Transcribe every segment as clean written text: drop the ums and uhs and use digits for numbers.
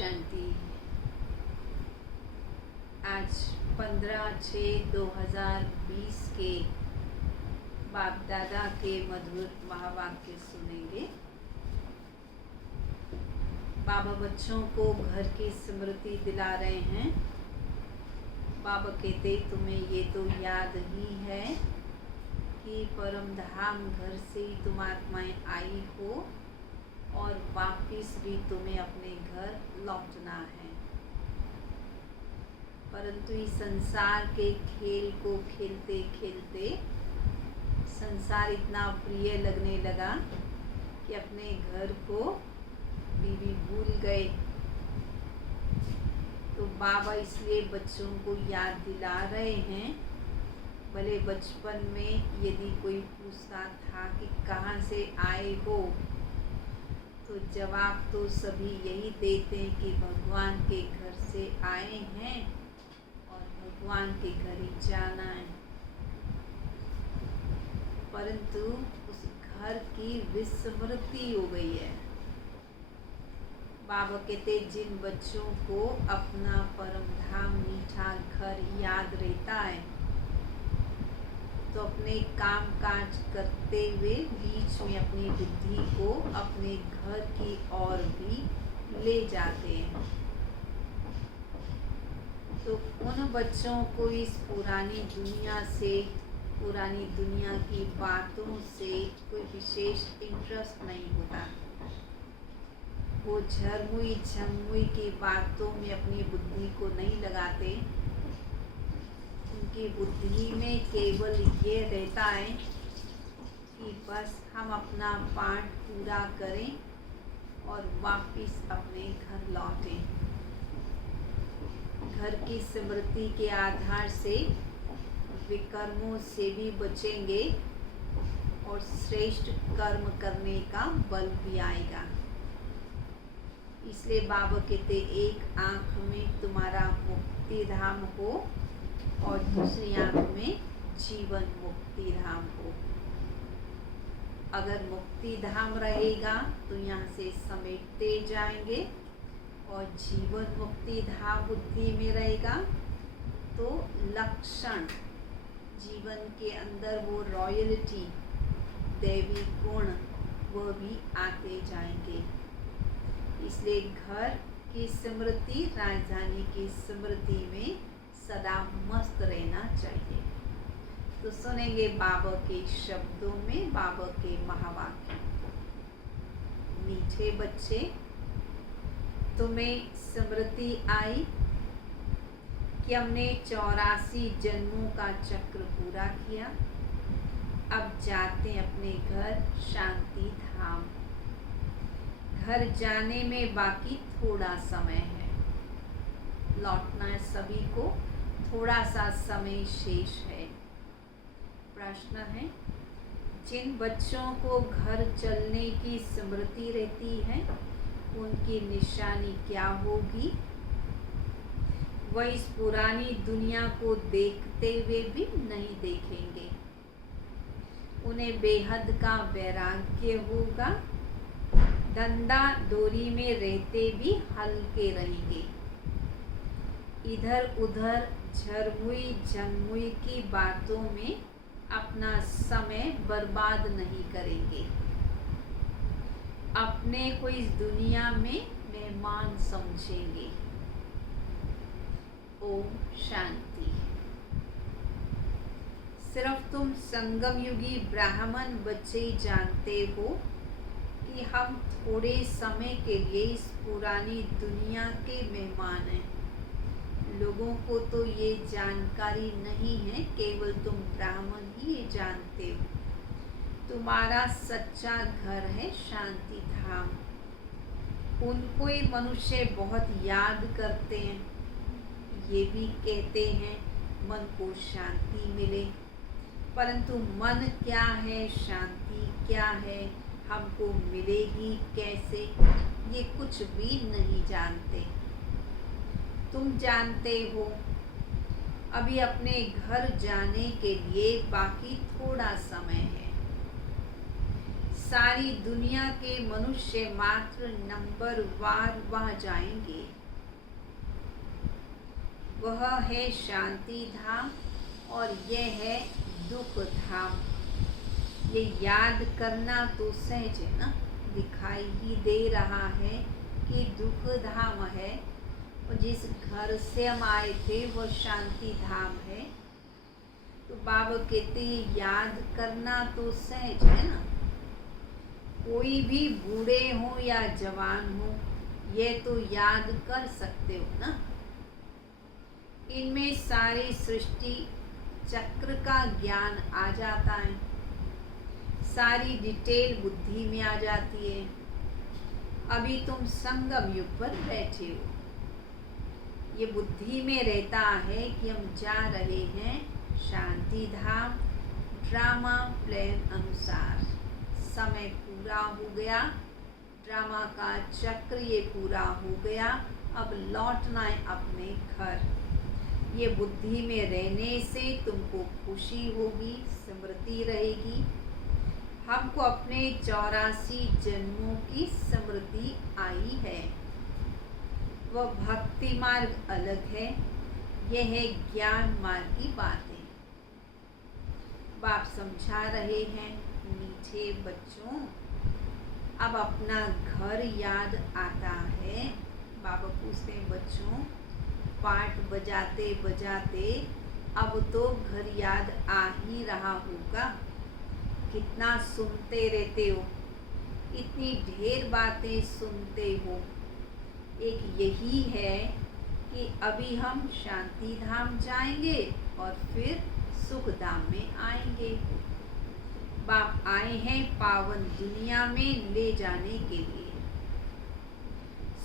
शांति। आज 15/6/2020 के बाप दादा के मधुर महावाक्य सुनेंगे। बाबा बच्चों को घर की स्मृति दिला रहे हैं। बाबा कहते तुम्हें ये तो याद ही है कि परम धाम घर से ही तुम आत्माएं आई हो और वापिस भी तुम्हें अपने घर लौटना है। परंतु इस संसार के खेल को खेलते खेलते संसार इतना प्रिय लगने लगा कि अपने घर को भी भूल गए। तो बाबा इसलिए बच्चों को याद दिला रहे हैं। भले बचपन में यदि कोई पूछता था कि कहाँ से आए हो, तो जवाब तो सभी यही देते हैं कि भगवान के घर से आए हैं और भगवान के घर ही जाना है। परंतु उस घर की विस्मृति हो गई है। बाबा कहते जिन बच्चों को अपना परम धाम मीठा घर याद रहता है, तो अपने काम काज करते हुए बीच में अपनी बुद्धि को अपने घर की ओर भी ले जाते हैं। तो उन बच्चों को इस पुरानी दुनिया की बातों से कोई विशेष इंटरेस्ट नहीं होता। वो झरमुई झंगमुई की बातों में अपनी बुद्धि को नहीं लगाते। उनकी बुद्धि में केवल ये रहता है कि बस हम अपना पाठ पूरा करें और वापिस अपने घर लौटें। घर की स्मृति के आधार से विकर्मों से भी बचेंगे और श्रेष्ठ कर्म करने का बल भी आएगा। इसलिए बाबा कहते एक आँख में तुम्हारा मुक्ति धाम हो और दूसरी आँख में जीवन मुक्ति धाम हो। अगर मुक्ति धाम रहेगा तो यहाँ से समेटते जाएंगे, और जीवन मुक्ति धाम बुद्धि में रहेगा तो लक्षण जीवन के अंदर वो रॉयल्टी दैवी गुण वो भी आते जाएंगे। इसलिए घर की स्मृति राजधानी की स्मृति में सदा मस्त रहना चाहिए। तो सुनेंगे बाबा के शब्दों में बाबा के महावाक्य। मीठे बच्चे, तुम्हें स्मृति आई कि हमने 84 जन्मों का चक्र पूरा किया। अब जाते अपने घर शांति धाम। घर जाने में बाकी थोड़ा समय है। लौटना है सभी को, थोड़ा सा समय शेष है। प्रश्न है, जिन बच्चों को घर चलने की स्मृति रहती है उनकी निशानी क्या होगी? वह इस पुरानी दुनिया को देखते हुए भी नहीं देखेंगे। उन्हें बेहद का वैराग्य होगा। धंधा डोरी में रहते भी हल्के रहेंगे। इधर उधर झरमुई झंगमुई की बातों में अपना समय बर्बाद नहीं करेंगे। अपने को इस दुनिया में मेहमान समझेंगे। ओम शांति। सिर्फ तुम संगम युगी ब्राह्मण बच्चे ही जानते हो कि हम थोड़े समय के लिए इस पुरानी दुनिया के मेहमान हैं। लोगों को तो ये जानकारी नहीं है, केवल तुम ब्राह्मण ही ये जानते हो। तुम्हारा सच्चा घर है शांति धाम। उनको ये मनुष्य बहुत याद करते हैं। ये भी कहते हैं मन को शांति मिले, परंतु मन क्या है, शांति क्या है, हमको मिलेगी कैसे, ये कुछ भी नहीं जानते। तुम जानते हो अभी अपने घर जाने के लिए बाकी थोड़ा समय है। सारी दुनिया के मनुष्य मात्र नंबर वार वहाँ जाएंगे। वह है शांति धाम और यह है दुख धाम। ये याद करना तो सहज है ना, दिखाई ही दे रहा है कि दुख धाम है और जिस घर से हम आए थे वह शांति धाम है। तो बाबा कहते हैं याद करना तो सहज है ना। कोई भी बूढ़े हो या जवान हो ये तो याद कर सकते हो ना। इनमें सारी सृष्टि चक्र का ज्ञान आ जाता है, सारी डिटेल बुद्धि में आ जाती है। अभी तुम संगम युग पर बैठे हो, ये बुद्धि में रहता है कि हम जा रहे हैं शांति धाम ड्रामा प्लान अनुसार। समय पूरा हो गया, ड्रामा का चक्र ये पूरा हो गया, अब लौटना है अपने घर। ये बुद्धि में रहने से तुमको खुशी होगी, स्मृति रहेगी। हमको अपने 84 जन्मों की स्मृति आई है। वह भक्ति मार्ग अलग है, यह है ज्ञान मार्ग की बातें। बाप समझा रहे हैं मीठे बच्चों, अब अपना घर याद आता है। बाबा पूछते हैं बच्चों पाठ बजाते बजाते अब तो घर याद आ ही रहा होगा। कितना सुनते रहते हो, इतनी ढेर बातें सुनते हो। एक यही है कि अभी हम शांति धाम जाएंगे और फिर सुख धाम में आएंगे। बाप आए हैं पावन दुनिया में ले जाने के लिए।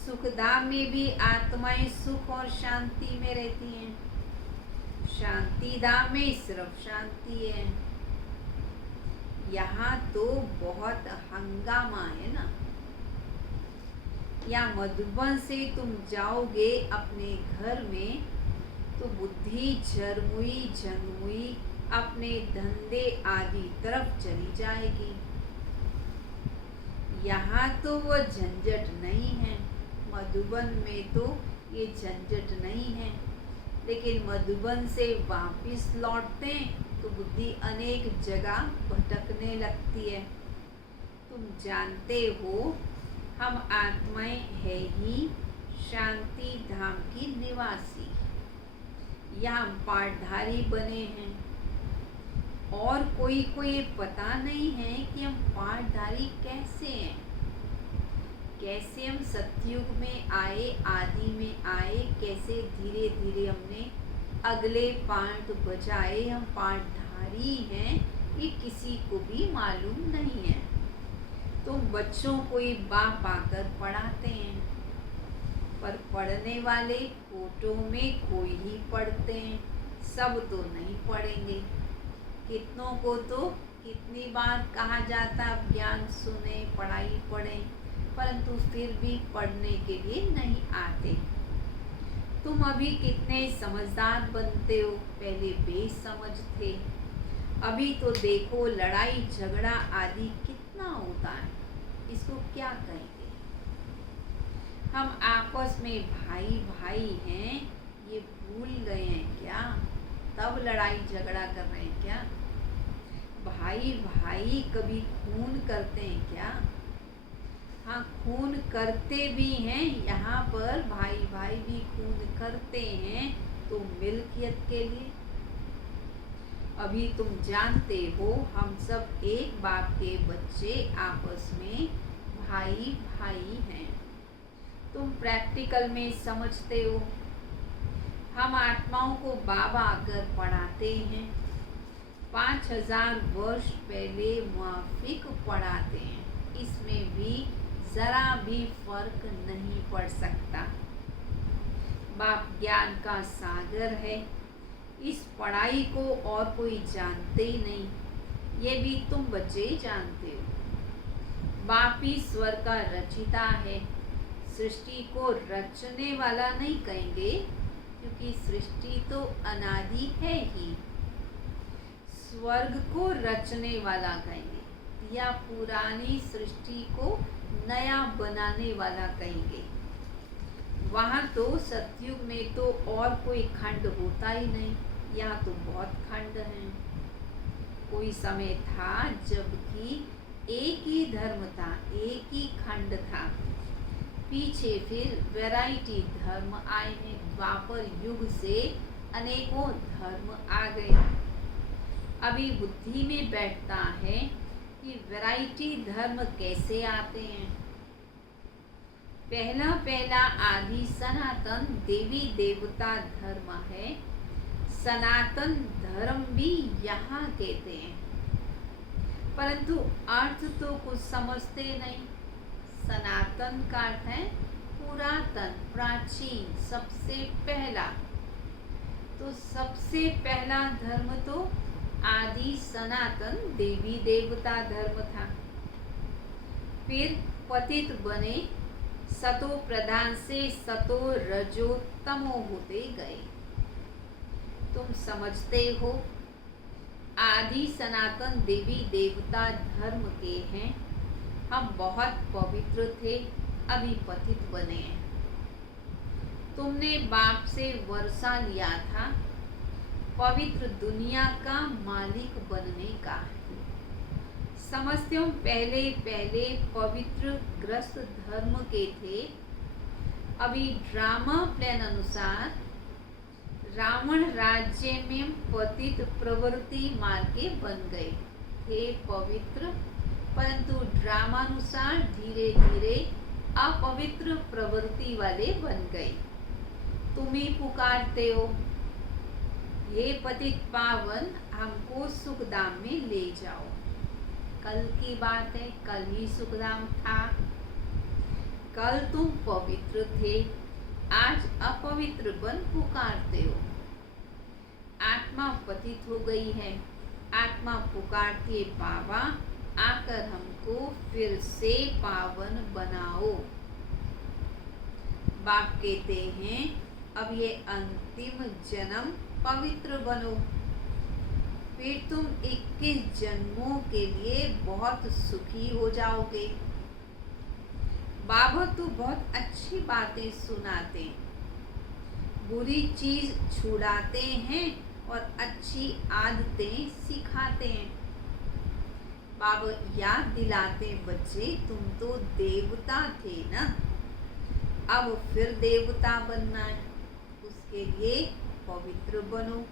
सुख धाम में भी आत्माएं सुख और शांति में रहती हैं। शांति धाम में सिर्फ शांति है। यहाँ तो बहुत हंगामा है ना। या मधुबन से तुम जाओगे अपने घर में तो बुद्धि झरमुई झंगमुई अपने धंधे आदि तरफ चली जाएगी। यहाँ तो वो झंझट नहीं है, मधुबन में तो ये झंझट नहीं है। लेकिन मधुबन से वापिस लौटते तो बुद्धि अनेक जगह भटकने लगती है। तुम जानते हो हम आत्माएं है ही शांति धाम की निवासी। यहाँ हम पाठधारी बने हैं और कोई को ये पता नहीं है कि हम पाठधारी कैसे हैं। कैसे हम सतयुग में आए, आदि में आए, कैसे धीरे धीरे हमने अगले पाठ बजाए। हम पाठधारी हैं ये किसी को भी मालूम नहीं है। तुम बच्चों को ही बाप आकर पढ़ाते हैं, पर पढ़ने वाले फोटो में कोई ही पढ़ते हैं, सब तो नहीं पढ़ेंगे। कितनों को तो कितनी बार कहा जाता अब ज्ञान सुने, पढ़ाई पढ़ें, परंतु फिर भी पढ़ने के लिए नहीं आते। तुम अभी कितने समझदार बनते हो, पहले बेसमझ थे। अभी तो देखो लड़ाई झगड़ा आदि कितना होता है, इसको क्या कहेंगे। हम आपस में भाई भाई हैं ये भूल गए हैं क्या? तब लड़ाई झगड़ा कर रहे हैं क्या? भाई भाई कभी खून करते हैं क्या? हाँ खून करते भी हैं, यहाँ पर भाई भाई भी खून करते हैं तो मिल्कियत के लिए। अभी तुम जानते हो हम सब एक बाप के बच्चे आपस में भाई भाई हैं। तुम प्रैक्टिकल में समझते हो। हम आत्माओं को बाबा आकर पढ़ाते हैं। 5000 वर्ष पहले माफिक पढ़ाते हैं। इसमें भी जरा भी फर्क नहीं पड़ सकता। बाप ज्ञान का सागर है, इस पढ़ाई को और कोई जानते ही नहीं, ये भी तुम बच्चे जानते हो। बाप ही स्वर का रचिता है, सृष्टि को रचने वाला नहीं कहेंगे क्योंकि सृष्टि तो अनादि है ही। स्वर्ग को रचने वाला कहेंगे, या पुरानी सृष्टि को नया बनाने वाला कहेंगे। वहाँ तो सतयुग में तो और कोई खंड होता ही नहीं, यहाँ तो बहुत खंड हैं। कोई समय था जबकि एक ही धर्म था, एक ही खंड था। पीछे फिर वैरायटी धर्म आए हैं। द्वापर युग से अनेकों धर्म आ गए। अभी बुद्धि में बैठता है कि वैरायटी धर्म कैसे आते हैं। पहला आदि सनातन देवी देवता धर्म है। सनातन धर्म भी यहाँ कहते हैं, परंतु अर्थ तो कुछ समझते नहीं। सनातन का अर्थ है पुरातन, प्राचीन, सबसे पहला। तो सबसे पहला धर्म तो आदि सनातन देवी देवता धर्म था। फिर पतित बने, सतो प्रधान से सतो रजो तमो होते गए। तुम समझते हो आदि सनातन देवी देवता धर्म के हैं। हम बहुत पवित्र थे, अभी पतित बने हैं। तुमने बाप से वर्षा लिया था पवित्र दुनिया का मालिक बनने का। समझते हो पहले पवित्र ग्रस्त धर्म के थे। अभी ड्रामा प्लान अनुसार रावण राज्य में पतित प्रवृत्ति मार्गे बन गए थे पवित्र, परंतु ड्रामानुसार धीरे धीरे अपवित्र प्रवृत्ति वाले बन गए। तुम ही पुकारते हो, ये पतित पावन हमको सुखधाम में ले जाओ। कल की बात है, कल ही सुखधाम था। कल तुम पवित्र थे, आज अपवित्र बन पुकारते हो। आत्मा पतित हो गई है, आत्मा पुकारती है, बाबा आकर हमको फिर से पावन बनाओ। बाप कहते हैं अब ये अंतिम जन्म पवित्र बनो, फिर तुम 21 जन्मों के लिए बहुत सुखी हो जाओगे। बाबा तो बहुत अच्छी बातें सुनाते हैं, बुरी चीज छुड़ाते हैं और अच्छी आदतें सिखाते हैं। बाबा याद दिलाते बच्चे तुम तो देवता थे ना, अब फिर देवता बनना है। उसके लिए पवित्र बनो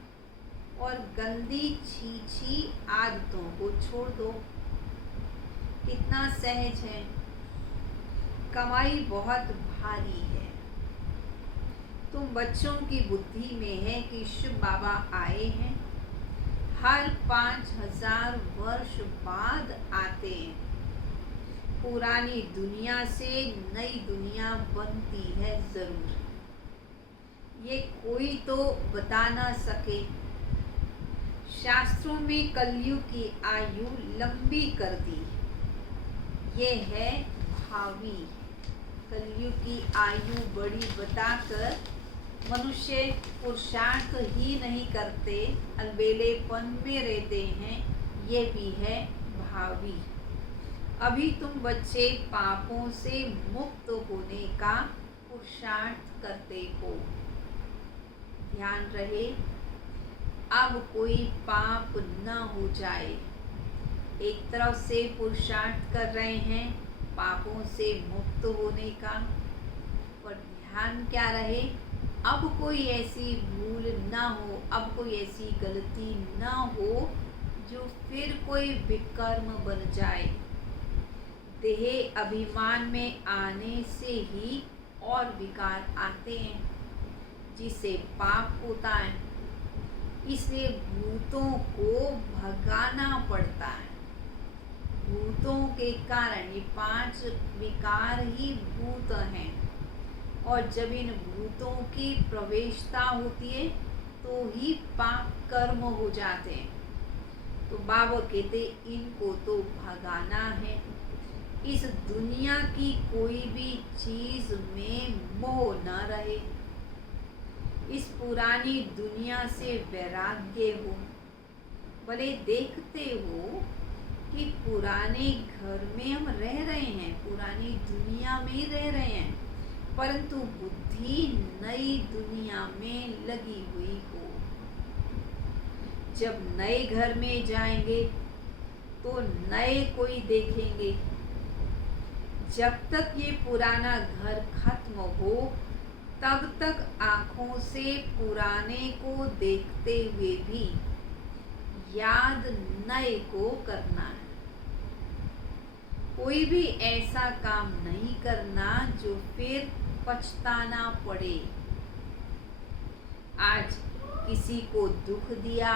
और गंदी छीछी आदतों को छोड़ दो। कितना सहज है, कमाई बहुत भारी है। तुम बच्चों की बुद्धि में है कि शिव बाबा आए हैं, हर 5000 वर्ष बाद आते हैं। पुरानी दुनिया से नई दुनिया बनती है जरूर, ये कोई तो बता ना सके। शास्त्रों में कलयुग की आयु लंबी कर दी, ये है भावी। कलयुग की आयु बड़ी बताकर मनुष्य पुरुषार्थ ही नहीं करते, अलबेलेपन में रहते हैं, ये भी है भावी। अभी तुम बच्चे पापों से मुक्त होने का पुरुषार्थ करते हो। ध्यान रहे अब कोई पाप न हो जाए। एक तरफ से पुरुषार्थ कर रहे हैं पापों से मुक्त होने का, और ध्यान क्या रहे अब कोई ऐसी भूल ना हो, अब कोई ऐसी गलती ना हो जो फिर कोई विकर्म बन जाए। देह अभिमान में आने से ही और विकार आते हैं, जिससे पाप होता है। इसलिए भूतों को भगाना पड़ता है। भूतों के कारण ये 5 विकार ही भूत हैं, और जब इन भूतों की प्रवेशता होती है तो ही पाप कर्म हो जाते हैं। तो बाबा कहते इनको तो भगाना है। इस दुनिया की कोई भी चीज में मोह न रहे। इस पुरानी दुनिया से वैराग्य हो। भले देखते हो कि पुराने घर में हम रह रहे हैं, पुरानी दुनिया में रह रहे हैं, परंतु बुद्धि नई दुनिया में लगी हुई हो। जब नए घर में जाएंगे तो नए कोई देखेंगे। जब तक ये पुराना घर खत्म हो तब तक आंखों से पुराने को देखते हुए भी याद नए को करना है। कोई भी ऐसा काम नहीं करना जो फिर पछताना पड़े। आज किसी को दुख दिया,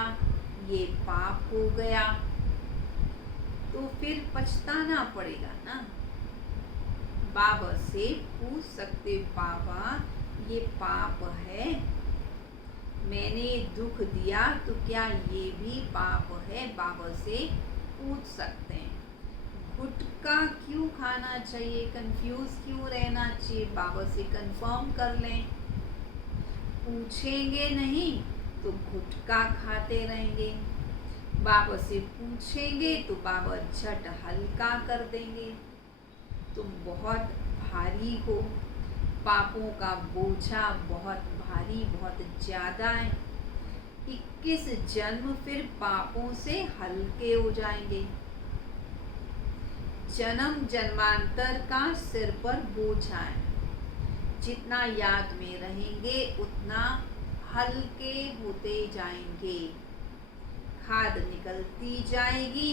ये पाप हो गया, तो फिर पछताना पड़ेगा ना। बाबा से पूछ सकते, बाबा ये पाप है, मैंने दुख दिया तो क्या ये भी पाप है? बाबा से पूछ सकते हैं। गुटखा क्यों खाना चाहिए, कंफ्यूज क्यों रहना चाहिए? बाबा से कंफर्म कर लें। पूछेंगे नहीं तो गुटखा खाते रहेंगे। बाबा से पूछेंगे तो बाबा झट हल्का कर देंगे। तुम बहुत भारी हो, पापों का बोझा बहुत भारी, बहुत ज़्यादा है। 21 जन्म फिर पापों से हल्के हो जाएंगे। जन्म जन्मांतर का सिर पर बोझा है। जितना याद में रहेंगे उतना हल्के होते जाएंगे। खाद निकलती जाएगी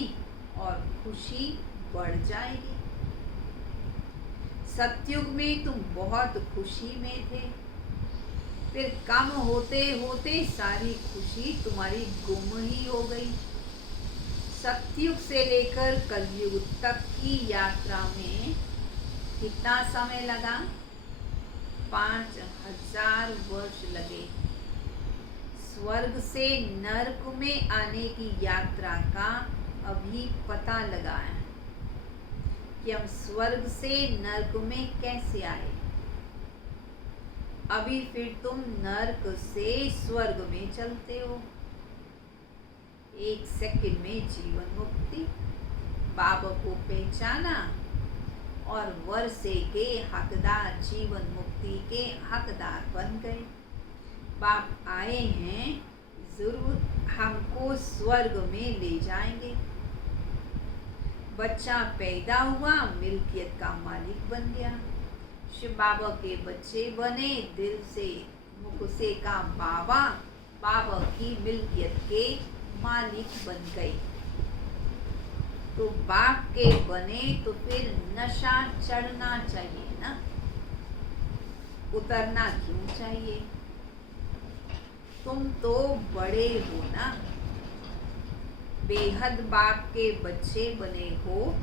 और खुशी बढ़ जाएगी। सतयुग में तुम बहुत खुशी में थे, फिर कम होते होते सारी खुशी तुम्हारी गुम ही हो गई। सतयुग से लेकर कलयुग तक की यात्रा में कितना समय लगा? 5000 वर्ष लगे। स्वर्ग से नरक में आने की यात्रा का अभी पता लगा है कि हम स्वर्ग से नरक में कैसे आए। अभी फिर तुम नरक से स्वर्ग में चलते हो। 1 सेकंड में जीवन मुक्ति। बाबा को पहचाना और वर्षे के हकदार, जीवन मुक्ति के हकदार बन गए। बाप आए हैं, जरूर हमको स्वर्ग में ले जाएंगे। बच्चा पैदा हुआ, मिल्कियत का मालिक बन गया। शिव बाबा के बच्चे बने, दिल से मुख से का बाबा, बाबा की मिल्कियत के मालिक बन गए। तो बाप के बने तो फिर नशा चढ़ना चाहिए ना, उतरना क्यों चाहिए? तुम तो बड़े हो ना, बेहद बाप के बच्चे बने हो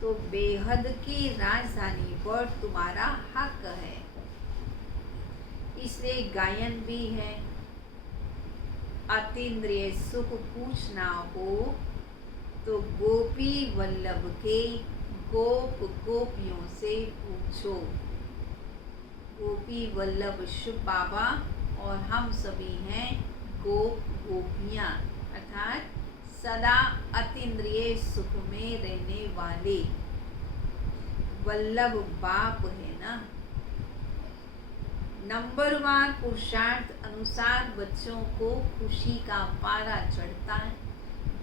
तो बेहद की राजधानी पर तुम्हारा हक है। इसलिए गायन भी है, अतीन्द्रिय सुख पूछना हो तो गोपी वल्लभ के गोप गोपियों से पूछो। गोपी वल्लभ शिव बाबा और हम सभी हैं गोप गोपियाँ, अर्थात सदा अतीन्द्रिय सुख में रहने वाले वल्लभ बाप है ना। नंबर 1 पुरुषार्थ अनुसार बच्चों को खुशी का पारा चढ़ता है।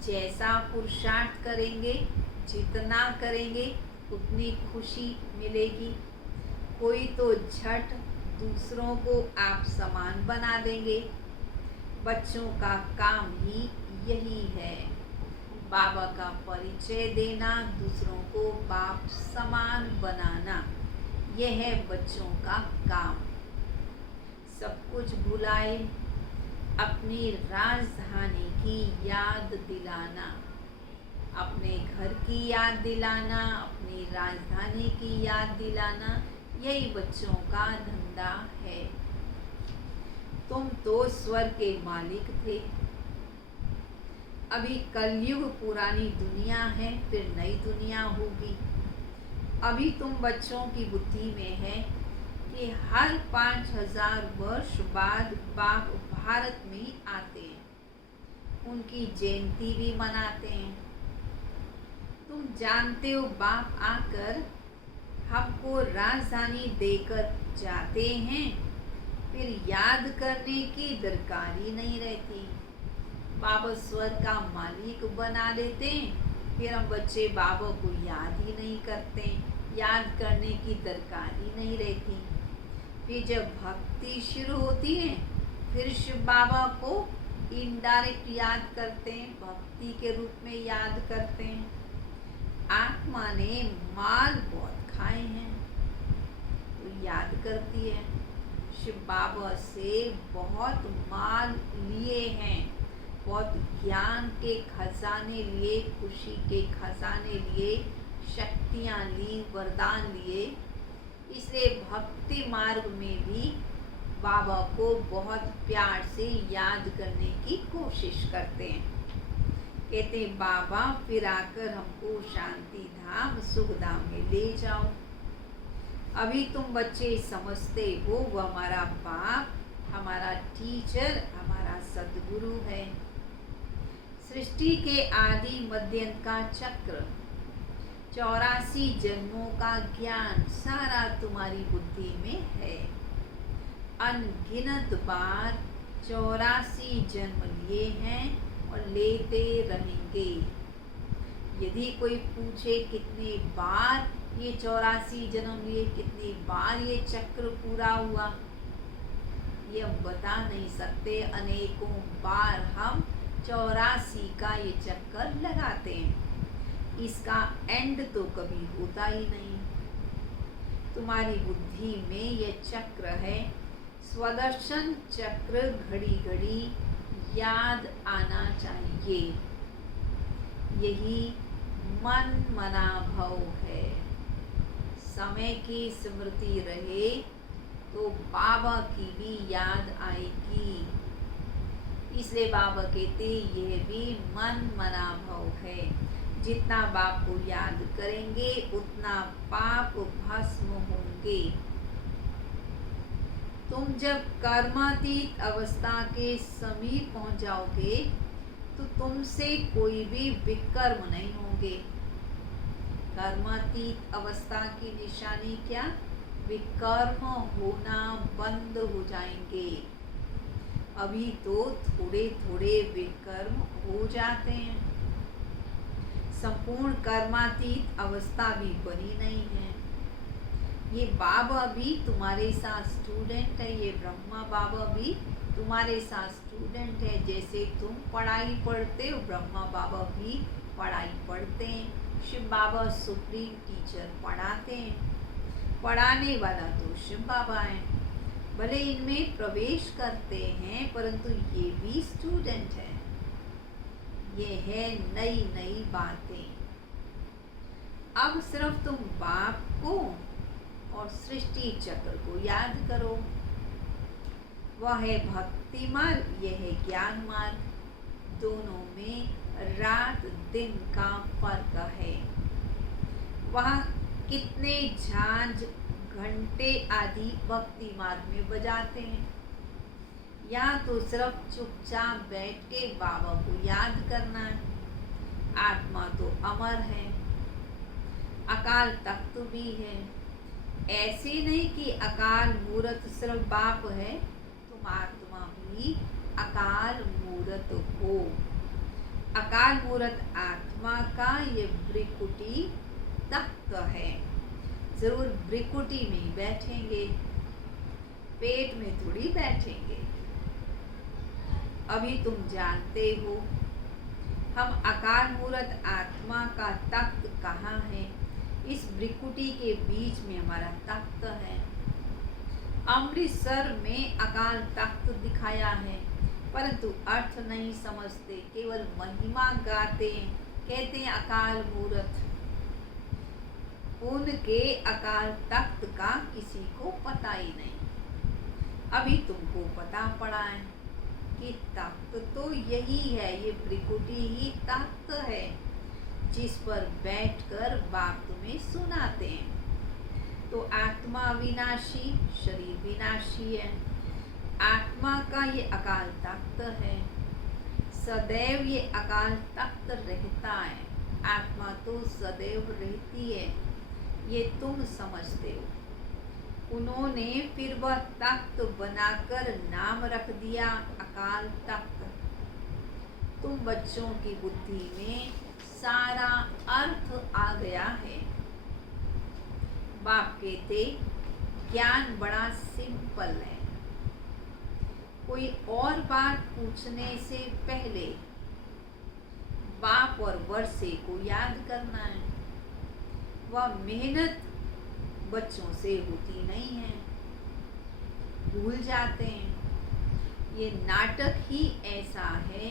जैसा पुरुषार्थ करेंगे, जितना करेंगे उतनी खुशी मिलेगी। कोई तो झट दूसरों को आप समान बना देंगे। बच्चों का काम ही यही है, बाबा का परिचय देना, दूसरों को बाप समान बनाना। यह है बच्चों का काम। सब कुछ भुलाए, अपनी राजधानी की याद दिलाना, अपने घर की याद दिलाना, अपनी राजधानी की याद दिलाना, यही बच्चों का धंधा है। तुम तो स्वर्ग के मालिक थे। अभी कलयुग पुरानी दुनिया है, फिर नई दुनिया होगी। अभी तुम बच्चों की बुद्धि में है कि हर 5000 वर्ष बाद बाप भारत में आते हैं, उनकी जयंती भी मनाते हैं। तुम जानते हो बाप आकर हमको राजधानी देकर जाते हैं, फिर याद करने की दरकार ही नहीं रहती। बाबा स्वर्ग का मालिक बना देते हैं, फिर हम बच्चे बाबा को याद ही नहीं करते, याद करने की दरकार ही नहीं रहती। फिर जब भक्ति शुरू होती है, फिर शिव बाबा को इनडायरेक्ट याद करते हैं, भक्ति के रूप में याद करते हैं। आत्मा ने माल बहुत खाए हैं तो याद करती है, शिव बाबा से बहुत माल लिए हैं, बहुत ज्ञान के खजाने लिए, खुशी के खजाने लिए, शक्तियाँ ली, वरदान लिए। इसलिए भक्ति मार्ग में भी बाबा को बहुत प्यार से याद करने की कोशिश करते हैं। कहते हैं बाबा फिर आकर हमको शांति धाम सुख धाम में ले जाओ। अभी तुम बच्चे समझते हो वो हमारा बाप, हमारा टीचर, हमारा सद्गुरु है। सृष्टि के आदि मध्यंत का चक्र, 84 जन्मों का ज्ञान सारा तुम्हारी बुद्धि में है। अनगिनत बार 84 जन्म लिए हैं और लेते रहेंगे। यदि कोई पूछे कितने बार ये 84 जन्म लिए, कितनी बार ये चक्र पूरा हुआ, ये हम बता नहीं सकते। अनेकों बार हम 84 का ये चक्कर लगाते हैं, इसका एंड तो कभी होता ही नहीं। तुम्हारी बुद्धि में ये चक्र है, स्वदर्शन चक्र घड़ी घड़ी याद आना चाहिए। यही मन मना भव है। समय की स्मृति रहे तो बाबा की भी याद आएगी। इसलिए बाबा कहते यह भी मन मना भव है। जितना बाप को याद करेंगे उतना पाप भस्म होंगे। तुम जब कर्मातीत अवस्था के समीप पहुंच जाओगे तो तुमसे कोई भी विकर्म नहीं होंगे। कर्मातीत अवस्था की निशानी क्या? विकर्म होना बंद हो जाएंगे। अभी तो थोड़े थोड़े विकर्म हो जाते हैं। संपूर्ण कर्मातीत अवस्था भी बनी नहीं है। ये बाबा भी तुम्हारे साथ स्टूडेंट है, ये ब्रह्मा बाबा भी तुम्हारे साथ स्टूडेंट है। जैसे तुम पढ़ाई पढ़ते हो, ब्रह्मा बाबा भी पढ़ाई पढ़ते हैं। शिव बाबा सुप्रीम टीचर पढ़ाते हैं। पढ़ाने वाला तो शिव बाबा है। भले इनमें प्रवेश करते हैं परंतु ये भी स्टूडेंट है। ये है नई नई बातें। अब सिर्फ तुम बाप को और सृष्टि चक्र को याद करो। वह है भक्ति मार्ग, यह है ज्ञान मार्ग। दोनों में रात दिन का फर्क है। वहाँ कितने झांझ घंटे आदि भक्ति मार्ग में बजाते हैं। यहाँ तो सिर्फ चुपचाप बैठ के बाबा को याद करना है। आत्मा तो अमर है, अकाल तख्त भी है। ऐसे नहीं कि अकाल मूर्त सिर्फ बाप है, तुम आत्मा भी अकाल मूर्त हो। अकाल मूर्त आत्मा का ये भ्रिकुटी तख्त है। जरूर भ्रिकुटी में बैठेंगे, पेट में थोड़ी बैठेंगे। अभी तुम जानते हो हम अकाल मूर्त आत्मा का तख्त कहाँ है। इस भ्रिकुटी के बीच में हमारा तख्त है। अमृतसर में अकाल तख्त दिखाया है परंतु अर्थ नहीं समझते, केवल महिमा गाते हैं, कहते हैं अकाल मूर्त। उनके अकाल तख्त का किसी को पता ही नहीं। अभी तुमको पता पड़ा है कि तख्त तो यही है, ये भ्रिकुटी ही तख्त है जिस पर बैठकर बाप तुम्हें सुनाते हैं। तो आत्मा विनाशी, शरीर विनाशी है। आत्मा का ये अकाल तख्त है। सदैव ये अकाल तख्त रहता है। आत्मा तो सदैव रहती है, ये तुम समझते हो। उन्होंने फिर वह तख्त बनाकर नाम रख दिया अकाल तख्त। तुम बच्चों की बुद्धि में सारा अर्थ आ गया है। बाप कहते ज्ञान बड़ा सिंपल है। कोई और बात पूछने से पहले बाप और वर्षे को याद करना है। वह मेहनत बच्चों से होती नहीं है, भूल जाते हैं। ये नाटक ही ऐसा है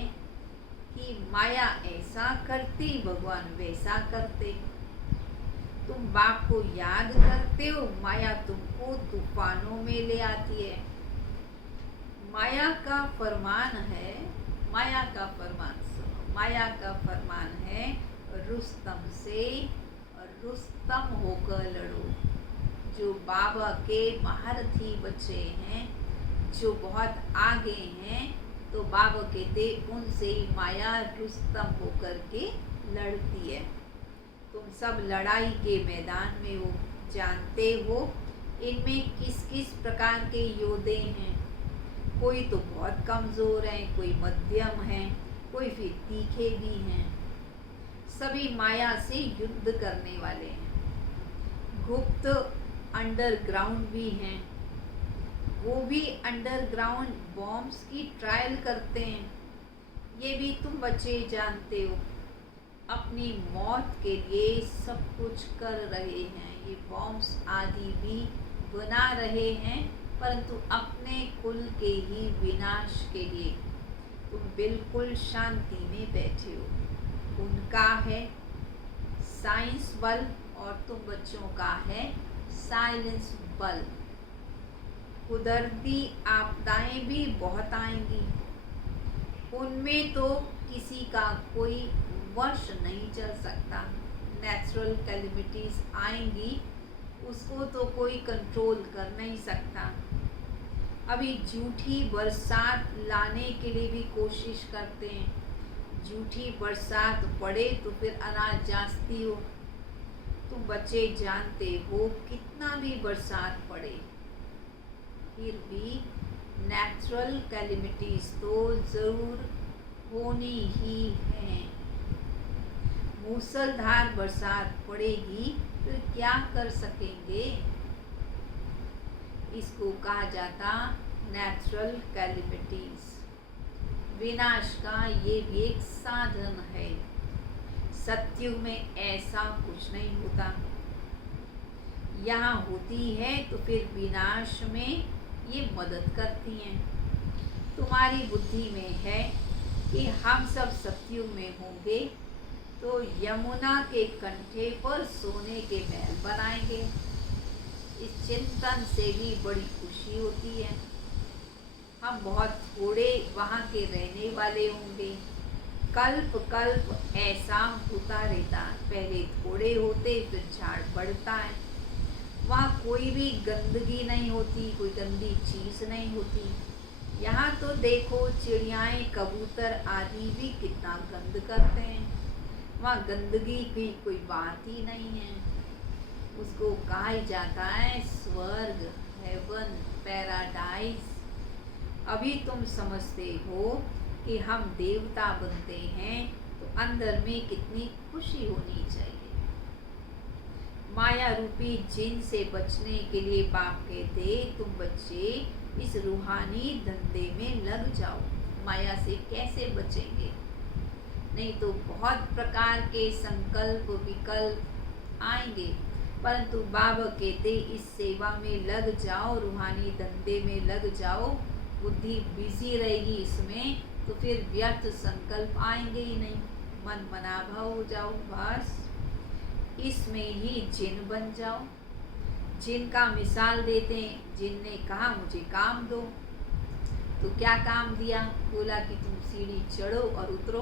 कि माया ऐसा करती, भगवान वैसा करते। तुम बाप को याद करते हो, माया तुमको तूफानों में ले आती है। माया का फरमान है, माया का फरमान सुनो, माया का फरमान है रुस्तम से रुस्तम होकर लड़ो। जो बाबा के महारथी बच्चे हैं, जो बहुत आगे हैं, तो बाबा कहते उनसे ही माया रुस्तम होकर के लड़ती है। तुम सब लड़ाई के मैदान में हो, जानते हो इनमें किस किस प्रकार के योद्धे हैं। कोई तो बहुत कमज़ोर हैं, कोई मध्यम हैं, कोई फिर तीखे भी हैं। सभी माया से युद्ध करने वाले हैं। गुप्त अंडरग्राउंड भी हैं, वो भी अंडरग्राउंड बॉम्ब्स की ट्रायल करते हैं। ये भी तुम बच्चे जानते हो। अपनी मौत के लिए सब कुछ कर रहे हैं, ये बॉम्ब्स आदि भी बना रहे हैं, परंतु अपने कुल के ही विनाश के लिए। तुम बिल्कुल शांति में बैठे हो। उनका है साइंस बल और तुम बच्चों का है साइलेंस बल। कुदरती आपदाएं भी बहुत आएंगी, उनमें तो किसी का कोई वश नहीं चल सकता। नेचुरल कैलेमिटीज आएंगी, उसको तो कोई कंट्रोल कर नहीं सकता। अभी झूठी बरसात लाने के लिए भी कोशिश करते हैं। झूठी बरसात पड़े तो फिर अनाज जास्ती हो। तुम बच्चे जानते हो कितना भी बरसात पड़े, फिर भी नेचुरल कैलेमिटीज तो ज़रूर होनी ही है। मूसलधार बरसात पड़ेगी, फिर क्या कर सकेंगे। इसको कहा जाता नेचुरल कैलेमिटीज। विनाश का ये भी एक साधन है। सत्युग में ऐसा कुछ नहीं होता। यहाँ होती है तो फिर विनाश में ये मदद करती हैं। तुम्हारी बुद्धि में है कि हम सब सत्युग में होंगे तो यमुना के कंठे पर सोने के महल बनाएंगे। इस चिंतन से भी बड़ी खुशी होती है। हम बहुत थोड़े वहाँ के रहने वाले होंगे। कल्प कल्प ऐसा होता रहता, पहले थोड़े होते फिर झाड़ बढ़ता है। वहाँ कोई भी गंदगी नहीं होती, कोई गंदी चीज़ नहीं होती। यहाँ तो देखो चिड़ियाएँ, कबूतर आदि भी कितना गंद करते हैं। वहाँ गंदगी की कोई बात ही नहीं है। उसको कहा जाता है स्वर्ग, हेवन, पैराडाइज। अभी तुम समझते हो कि हम देवता बनते हैं तो अंदर में कितनी खुशी होनी चाहिए। माया रूपी जिन से बचने के लिए बाप कहते तुम बच्चे इस रूहानी धंधे में लग जाओ। माया से कैसे बचेंगे? नहीं तो बहुत प्रकार के संकल्प विकल्प आएंगे, परंतु बाबा कहते इस सेवा में लग जाओ, रूहानी धंधे में लग जाओ। बुद्धि बिजी रहेगी इसमें तो फिर व्यर्थ संकल्प आएंगे ही नहीं। मन मनाभाव हो जाओ, बस इसमें ही जिन बन जाओ। जिन का मिसाल देते हैं, जिन ने कहा मुझे काम दो, तो क्या काम दिया? बोला कि तुम सीढ़ी चढ़ो और उतरो,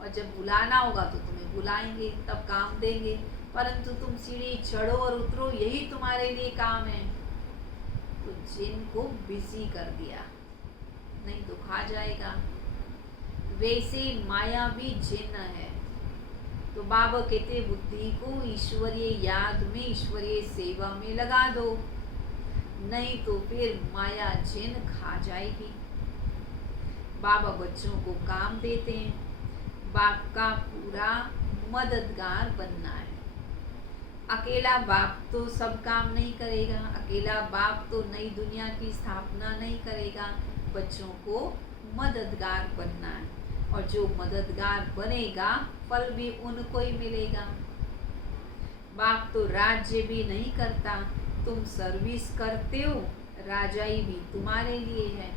और जब बुलाना होगा तो तुम्हें बुलाएंगे, तब काम देंगे। परंतु तुम सीढ़ी चढ़ो और उतरो, यही तुम्हारे लिए काम है। तो जिन को बिजी कर दिया, नहीं तो खा जाएगा। वैसे माया भी जिन है। तो बाबा कहते बुद्धि को ईश्वरीय याद में, ईश्वरीय सेवा में लगा दो, नहीं तो फिर माया जिन खा जाएगी। बाबा बच्चों को काम देते हैं, बाप का पूरा मददगार बनना है। अकेला बाप तो सब काम नहीं करेगा, अकेला बाप तो नई दुनिया की स्थापना नहीं करेगा। बच्चों को मददगार बनना है, और जो मददगार बनेगा फल भी उनको ही मिलेगा। बाप तो राज्य भी नहीं करता, तुम सर्विस करते हो, राजाई भी तुम्हारे लिए है।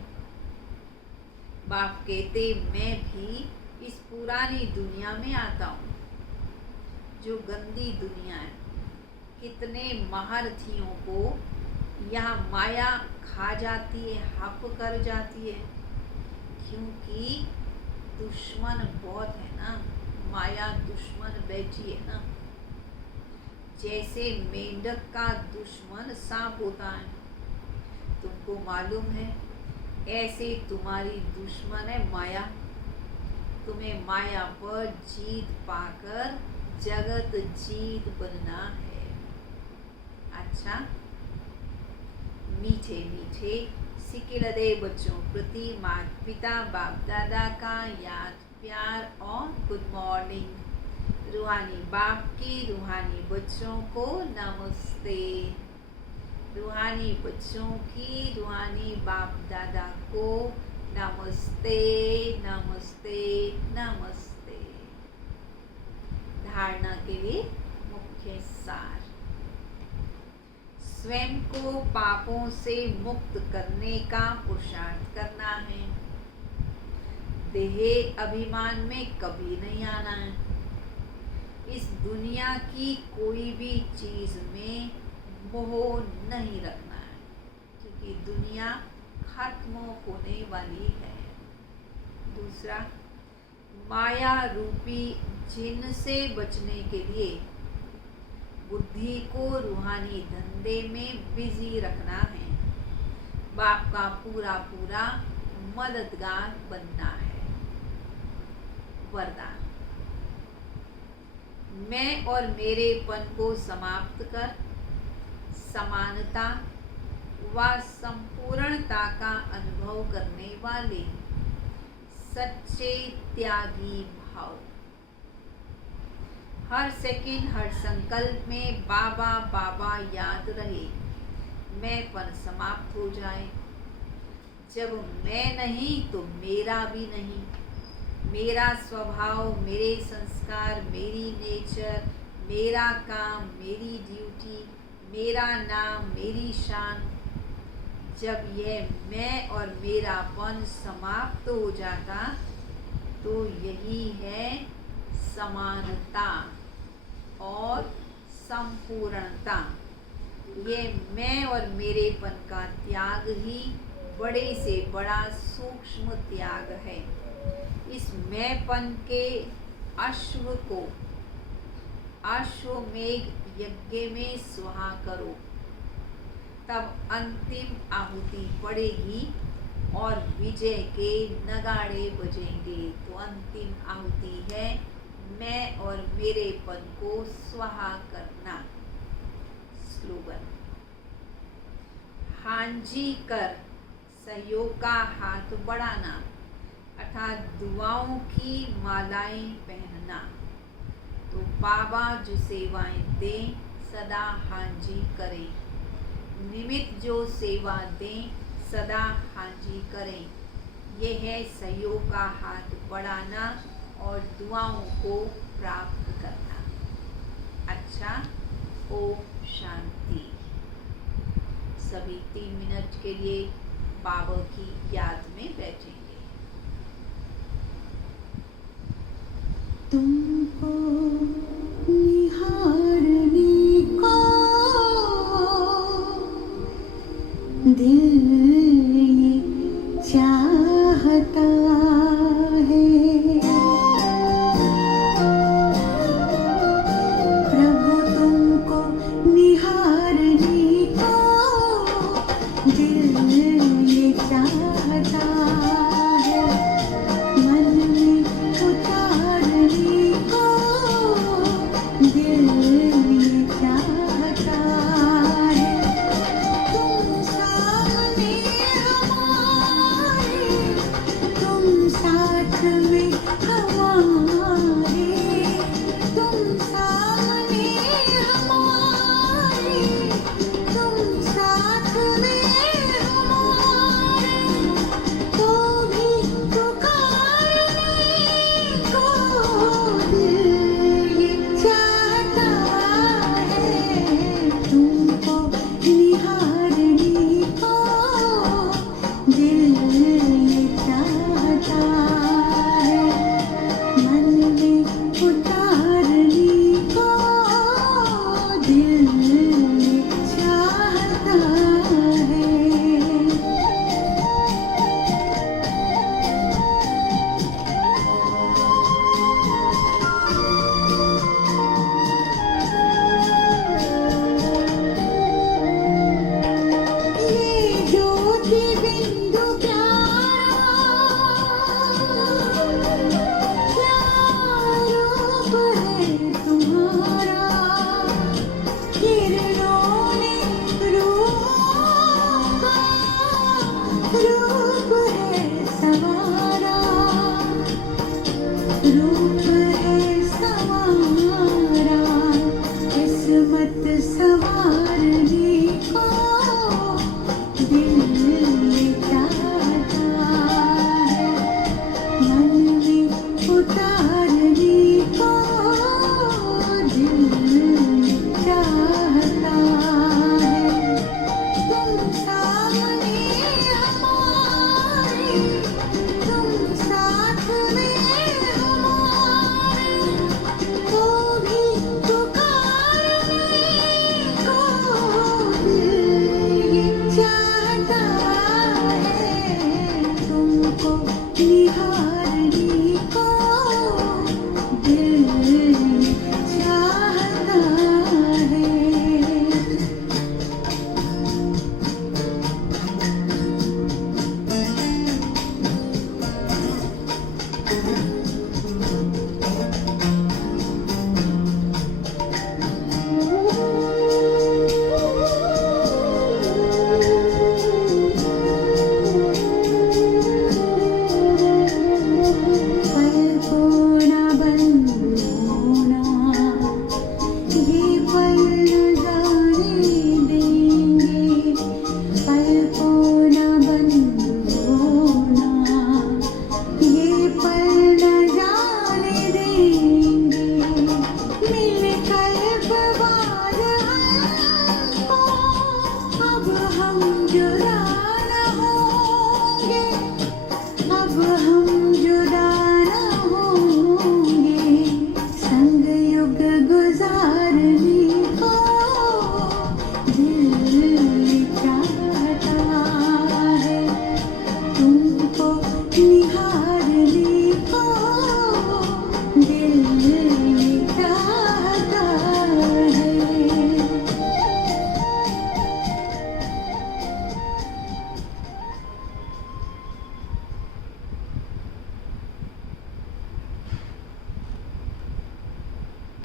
बाप कहते मैं भी इस पुरानी दुनिया में आता हूँ, जो गंदी दुनिया है। कितने महारथियों को यहाँ माया खा जाती है, हप कर जाती है, क्योंकि दुश्मन बहुत है ना, माया दुश्मन बैठी है ना। जैसे मेंढक का दुश्मन सांप होता है, तुमको मालूम है, ऐसे तुम्हारी दुश्मन है माया। तुम्हें माया पर जीत पाकर जगत जीत बनना है। अच्छा, मीठे मीठे सिकिलदे बच्चों प्रति माता पिता बाप दादा का याद प्यार और गुड मॉर्निंग। रूहानी बाप की रूहानी बच्चों को नमस्ते। रूहानी बच्चों की रूहानी बाप दादा को नमस्ते नमस्ते नमस्ते। धारणा के लिए मुख्य सार, स्वयं को पापों से मुक्त करने का पुरुषार्थ करना है। देह अभिमान में कभी नहीं आना है। इस दुनिया की कोई भी चीज में मोह नहीं रखना है, क्योंकि दुनिया खत्म होने वाली है। दूसरा, माया रूपी जिन से बचने के लिए बुद्धि को रूहानी धंधे में बिजी रखना है। बाप का पूरा पूरा मददगार बनना है। वरदान, मैं और मेरेपन को समाप्त कर समानता व संपूर्णता का अनुभव करने वाले सच्चे त्यागी भाव। हर सेकंड हर संकल्प में बाबा बाबा याद रहे, मैंपन समाप्त हो जाए। जब मैं नहीं तो मेरा भी नहीं। मेरा स्वभाव, मेरे संस्कार, मेरी नेचर, मेरा काम, मेरी ड्यूटी, मेरा नाम, मेरी शान। जब यह मैं और मेरापन समाप्त हो जाता तो यही है समानता और संपूर्णता। ये मैं और मेरेपन का त्याग ही बड़े से बड़ा सूक्ष्म त्याग है। इस मैंपन के अश्व को अश्वमेघ यज्ञ में सुहा करो, तब अंतिम आहुति पड़ेगी और विजय के नगाड़े बजेंगे। तो अंतिम आहुति है मैं और मेरेपन को स्वाहा करना। स्लोगन, हांजी कर सहयोग का हाथ बढ़ाना, अर्थात दुआओं की मालाएं पहनना। तो बाबा जो सेवाएं दें सदा हांजी करें, निमित्त जो सेवा दें सदा हांजी करें। यह है सहयोग का हाथ बढ़ाना और दुआओं को प्राप्त करना। अच्छा, ओम शांति। सभी 3 मिनट के लिए बाबा की याद में बैठेंगे। तुमको निहारने को दिल ये चाहता है, प्रभु तुमको निहारने को दिल ये चाहता है, मन में उतारने को रूप